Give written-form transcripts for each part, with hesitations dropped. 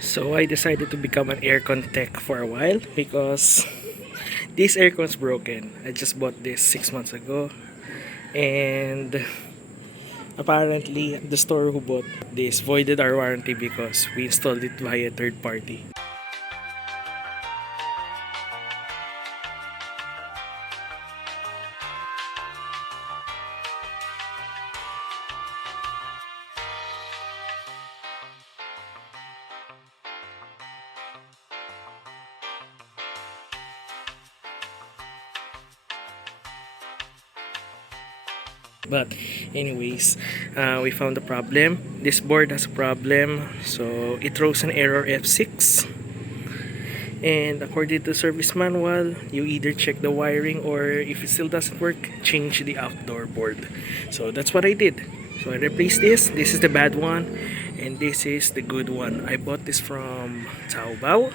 So I decided to become an aircon tech for a while because this aircon's broken. I just bought this 6 months ago, and apparently the store who bought this voided our warranty because we installed it via third party. But anyways, we found the problem. This board has a problem, so it throws an error F6. And according to the service manual, you either check the wiring, or if it still doesn't work, change the outdoor board. So that's what I did. So I replaced this. This is the bad one, and this is the good one. I bought this from Taobao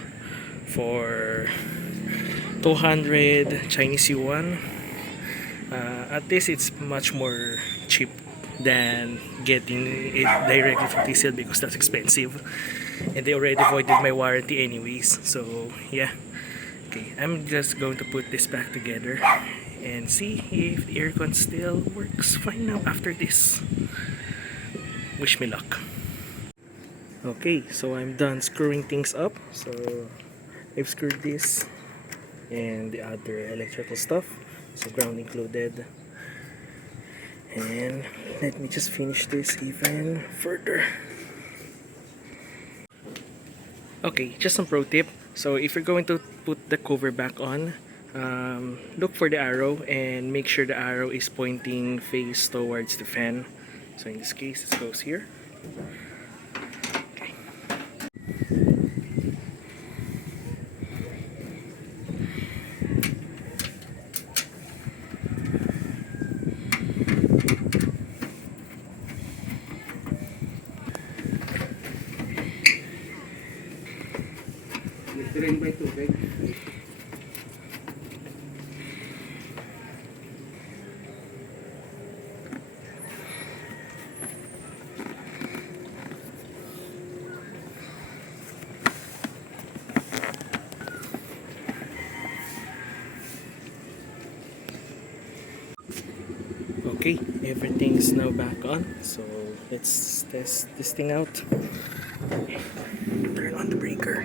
for 200 Chinese yuan. At least it's much more cheap than getting it directly from TCL because that's expensive, and they already voided my warranty anyways. So yeah, okay, I'm just going to put this back together and see if the aircon still works fine now after this. Wish me luck. Okay, so I'm done screwing things up. So I've screwed this and the other electrical stuff, so ground included. And let me just finish this even further. Okay, just some pro tip. So if you're going to put the cover back on, look for the arrow and make sure the arrow is pointing face towards the fan. So in this case, it goes here. Okay. Okay, everything's now back on. So let's test this thing out. Turn on the breaker.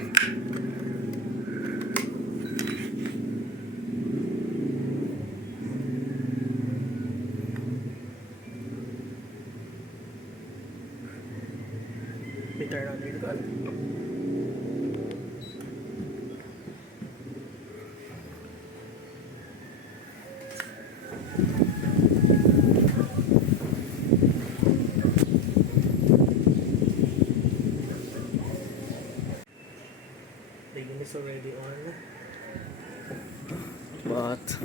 We turn on the gun. The unit's already on, but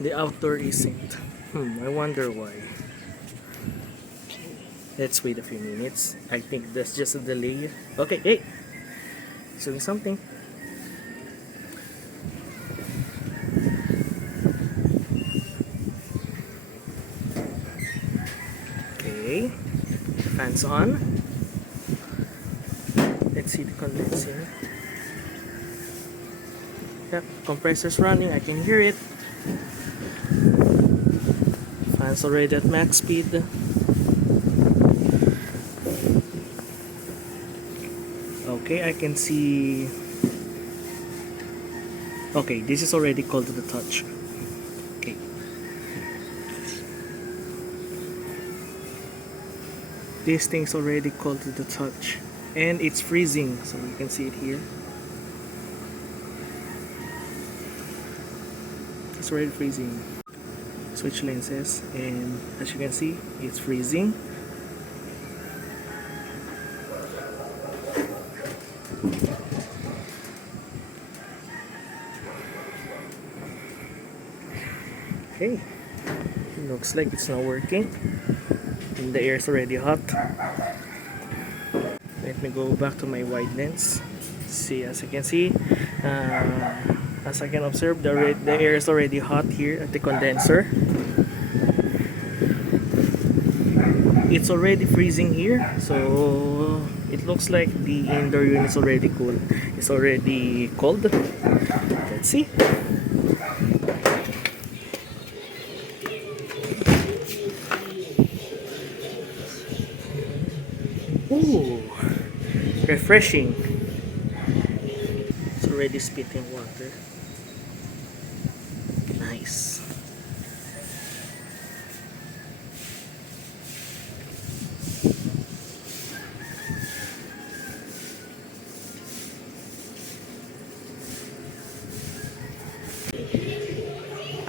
the outdoor isn't. I wonder why. Let's wait a few minutes. I think that's just a delay. Okay, hey! It's doing something. Okay, fans on. Let's see the condenser. Yep, compressor's running. I can hear it. Fans already at max speed. Okay, I can see. Okay, this is already called to the touch. Okay. This thing's already called to the touch. And it's freezing, so you can see it here. It's already freezing. Switch lenses, and as you can see, it's freezing. Okay, looks like it's not working, and the air is already hot. Let Let me go back to my wide lens. See, as you can see, as I can observe, the air is already hot here at the condenser. It's already freezing here, so it looks like the indoor unit is already cool. It's already cold. Let's see. Ooh, refreshing. It's already spitting water. Nice.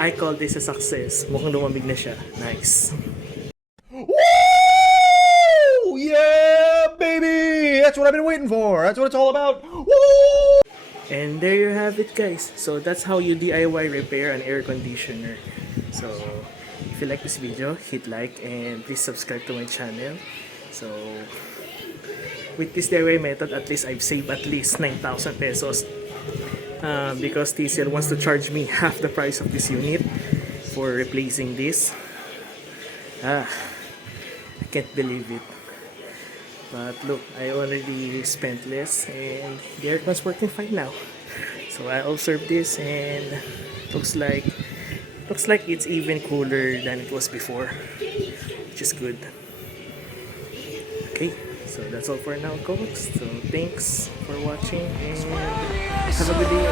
I call this a success. Mukhang lumamig na siya. Nice. Woo! Yeah, baby! That's what I've been waiting for. That's what it's all about. Woo! And there you have it, guys. So that's how you DIY repair an air conditioner. So if you like this video, hit like and please subscribe to my channel. So with this DIY method, at least I've saved at least 9,000 pesos. Because TCL wants to charge me half the price of this unit for replacing this. I can't believe it. But look, I already spent less and the aircon's working fine now. So I observed this and looks like it's even cooler than it was before, which is good. Okay, so that's all for now, folks. So thanks for watching and have a good day.